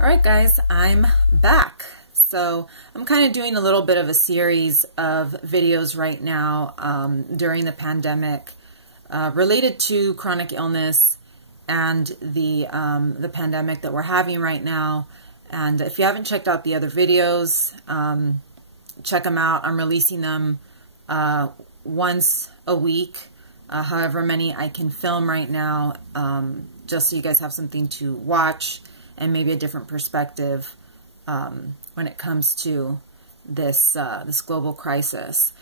All right, guys, I'm back. So I'm kind of doing a little bit of a series of videos right now during the pandemic related to chronic illness and the pandemic that we're having right now. And if you haven't checked out the other videos, check them out. I'm releasing them once a week, however many I can film right now, just so you guys have something to watch and maybe a different perspective when it comes to this global crisis.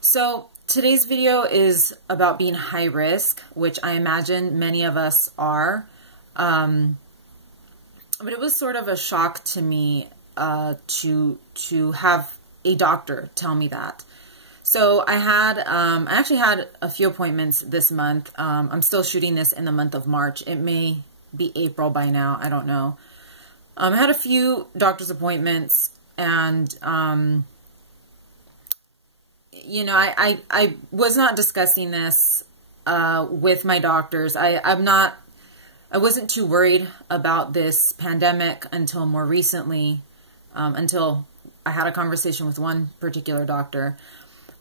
So today's video is about being high risk, which I imagine many of us are. But it was sort of a shock to me to have a doctor tell me that. So I actually had a few appointments this month. I'm still shooting this in the month of March. It may be April by now. I don't know. I had a few doctor's appointments, and you know, I was not discussing this with my doctors. I wasn't too worried about this pandemic until more recently, until I had a conversation with one particular doctor.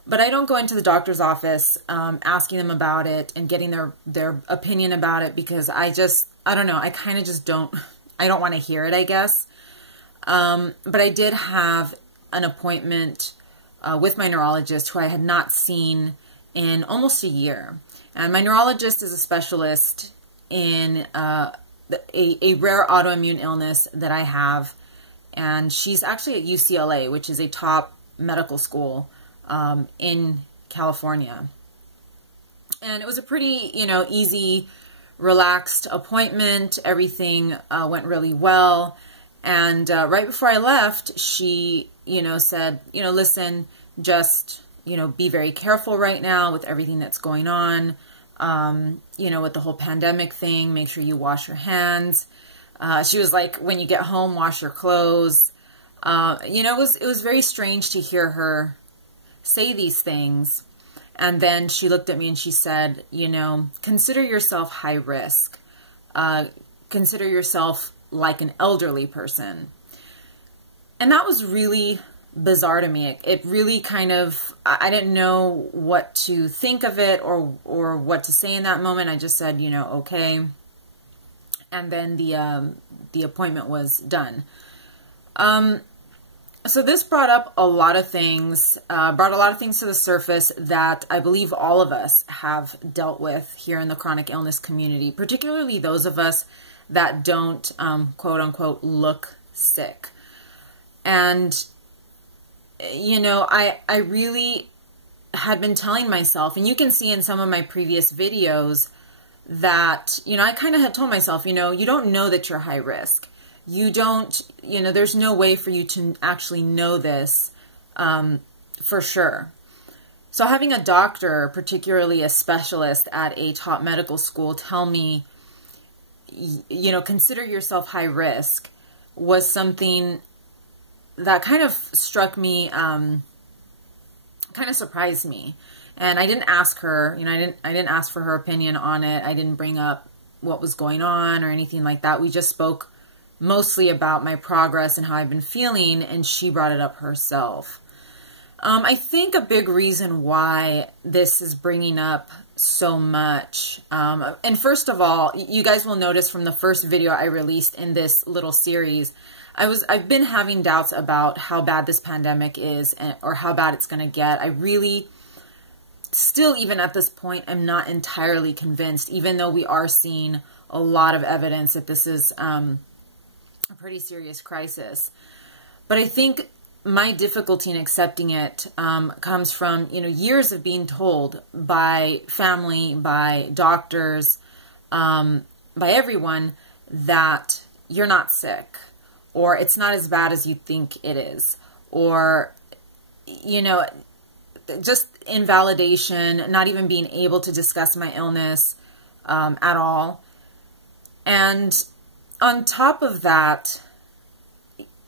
But I don't go into the doctor's office asking them about it and getting their opinion about it, because I don't know, I kind of just don't want to hear it, I guess. But I did have an appointment with my neurologist, who I had not seen in almost a year. And my neurologist is a specialist in a rare autoimmune illness that I have. And she's actually at UCLA, which is a top medical school in California. And it was a pretty, easy, relaxed appointment. Everything went really well. And right before I left, she, said, listen, just, be very careful right now with everything that's going on. With the whole pandemic thing, make sure you wash your hands. She was like, when you get home, wash your clothes. It was very strange to hear her say these things. And then she looked at me and she said, consider yourself high risk. Consider yourself like an elderly person. And that was really bizarre to me. It really kind of, I didn't know what to think of it or what to say in that moment. I just said, okay. And then the appointment was done. So this brought up a lot of things, brought a lot of things to the surface that I believe all of us have dealt with here in the chronic illness community, particularly those of us that don't, quote unquote, look sick. And, I really had been telling myself, and you can see in some of my previous videos that, I kind of had told myself, you don't know that you're high risk. You don't, there's no way for you to actually know this for sure. So having a doctor, particularly a specialist at a top medical school, tell me, consider yourself high risk, was something that kind of struck me, kind of surprised me. And I didn't ask her, I didn't ask for her opinion on it. I didn't bring up what was going on or anything like that. We just spoke mostly about my progress and how I've been feeling, and she brought it up herself. I think a big reason why this is bringing up so much, and first of all, you guys will notice from the first video I released in this little series, I've been having doubts about how bad this pandemic is, or how bad it's going to get. I really, still even at this point, am not entirely convinced, even though we are seeing a lot of evidence that this is a pretty serious crisis. But I think my difficulty in accepting it comes from, years of being told by family, by doctors, by everyone, that you're not sick, or it's not as bad as you think it is, or, just invalidation, not even being able to discuss my illness at all. And on top of that,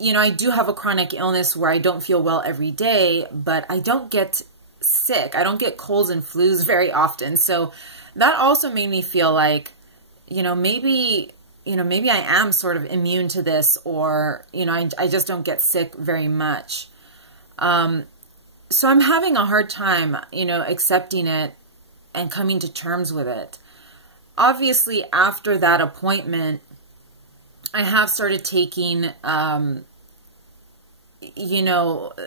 I do have a chronic illness where I don't feel well every day, but I don't get sick. I don't get colds and flus very often. So that also made me feel like, maybe, maybe I am sort of immune to this, or, I just don't get sick very much. So I'm having a hard time, accepting it and coming to terms with it. Obviously, after that appointment, I have started taking,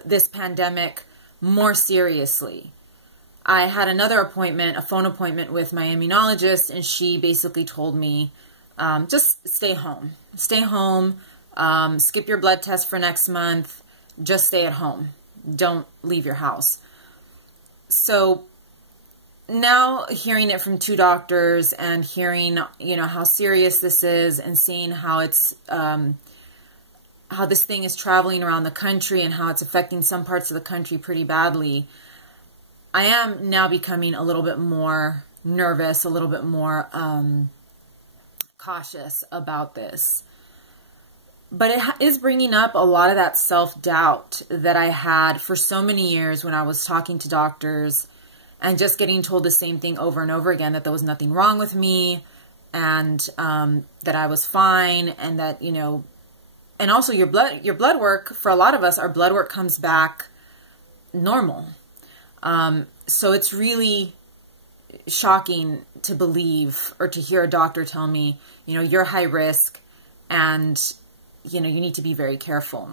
this pandemic more seriously. I had another appointment, a phone appointment with my immunologist, and she basically told me, just stay home. Stay home, skip your blood test for next month, just stay at home. Don't leave your house. So now hearing it from two doctors and hearing, how serious this is, and seeing how it's, how this thing is traveling around the country and how it's affecting some parts of the country pretty badly, I am now becoming a little bit more nervous, a little bit more cautious about this. But it is bringing up a lot of that self-doubt that I had for so many years when I was talking to doctors and just getting told the same thing over and over again, that there was nothing wrong with me, and that I was fine, and that, and also your blood work, for a lot of us, our blood work comes back normal. So it's really shocking to believe, or to hear a doctor tell me, you're high risk, and, you need to be very careful.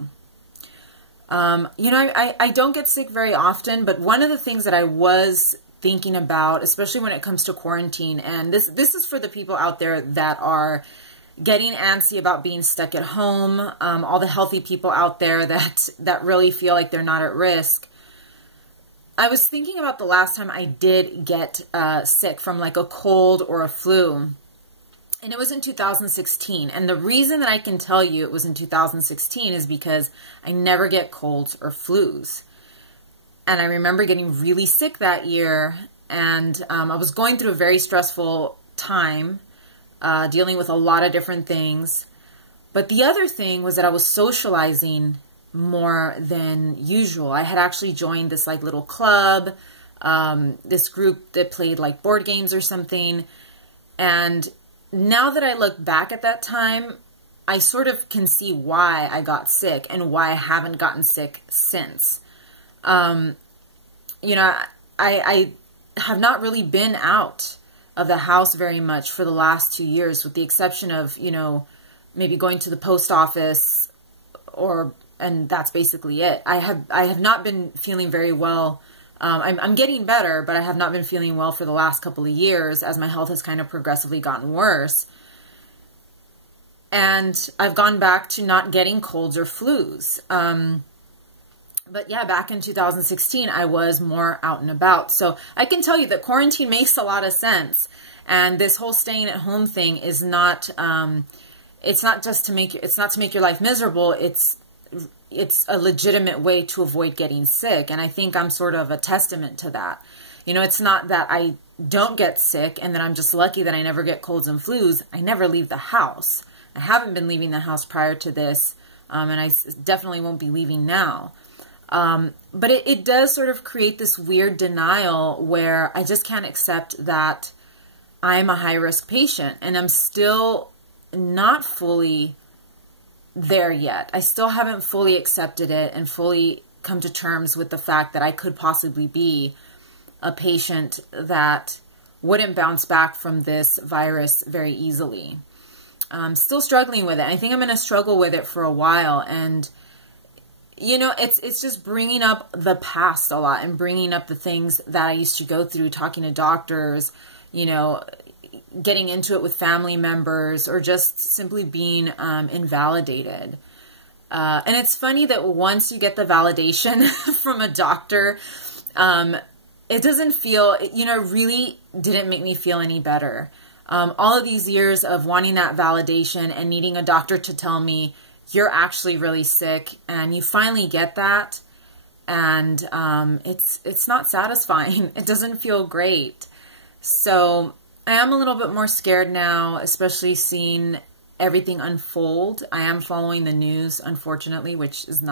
I don't get sick very often, but one of the things that I was thinking about, especially when it comes to quarantine, and this is for the people out there that are getting antsy about being stuck at home, all the healthy people out there that really feel like they're not at risk. I was thinking about the last time I did get sick from like a cold or a flu. And it was in 2016. And the reason that I can tell you it was in 2016 is because I never get colds or flus. And I remember getting really sick that year. And I was going through a very stressful time, dealing with a lot of different things. But the other thing was that I was socializing more than usual. I had actually joined this like little club, this group that played like board games or something. And now that I look back at that time, I sort of can see why I got sick and why I haven't gotten sick since. I have not really been out of the house very much for the last 2 years, with the exception of, maybe going to the post office, and that's basically it. I have not been feeling very well. I'm getting better, but I have not been feeling well for the last couple of years, as my health has kind of progressively gotten worse. And I've gone back to not getting colds or flus. But yeah, back in 2016, I was more out and about. So I can tell you that quarantine makes a lot of sense. And this whole staying at home thing is not, it's not to make your life miserable. It's a legitimate way to avoid getting sick. And I think I'm sort of a testament to that. It's not that I don't get sick and that I'm just lucky that I never get colds and flus. I never leave the house. I haven't been leaving the house prior to this, and I definitely won't be leaving now. But it does sort of create this weird denial where I just can't accept that I'm a high-risk patient, and I'm still not fully there yet. I still haven't fully accepted it and fully come to terms with the fact that I could possibly be a patient that wouldn't bounce back from this virus very easily. I'm still struggling with it. I think I'm going to struggle with it for a while. And, it's just bringing up the past a lot, and bringing up the things that I used to go through, talking to doctors, getting into it with family members, or just simply being invalidated. And it's funny that once you get the validation from a doctor, it doesn't feel, really didn't make me feel any better. All of these years of wanting that validation and needing a doctor to tell me you're actually really sick, and you finally get that, and it's not satisfying. It doesn't feel great. So I am a little bit more scared now, especially seeing everything unfold. I am following the news, unfortunately, which is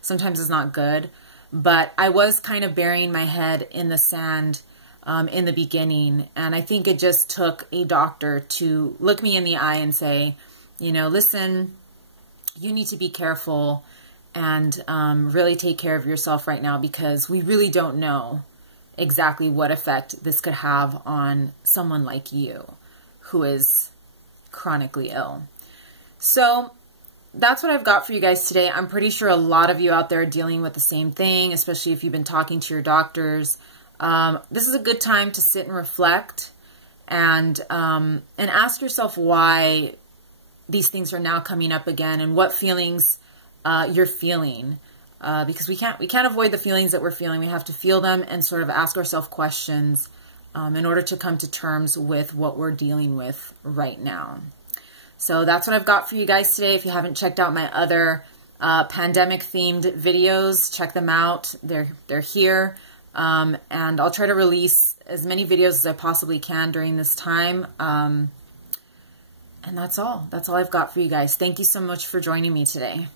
sometimes is not good. But I was kind of burying my head in the sand in the beginning. And I think it just took a doctor to look me in the eye and say, you know, listen, you need to be careful and really take care of yourself right now, because we really don't know exactly what effect this could have on someone like you who is chronically ill. So that's what I've got for you guys today. I'm pretty sure a lot of you out there are dealing with the same thing, especially if you've been talking to your doctors. This is a good time to sit and reflect and ask yourself why these things are now coming up again, and what feelings you're feeling. Because we can't avoid the feelings that we're feeling. We have to feel them and sort of ask ourselves questions in order to come to terms with what we're dealing with right now. So that's what I've got for you guys today. If you haven't checked out my other pandemic-themed videos, check them out. They're here. And I'll try to release as many videos as I possibly can during this time. And that's all. That's all I've got for you guys. Thank you so much for joining me today.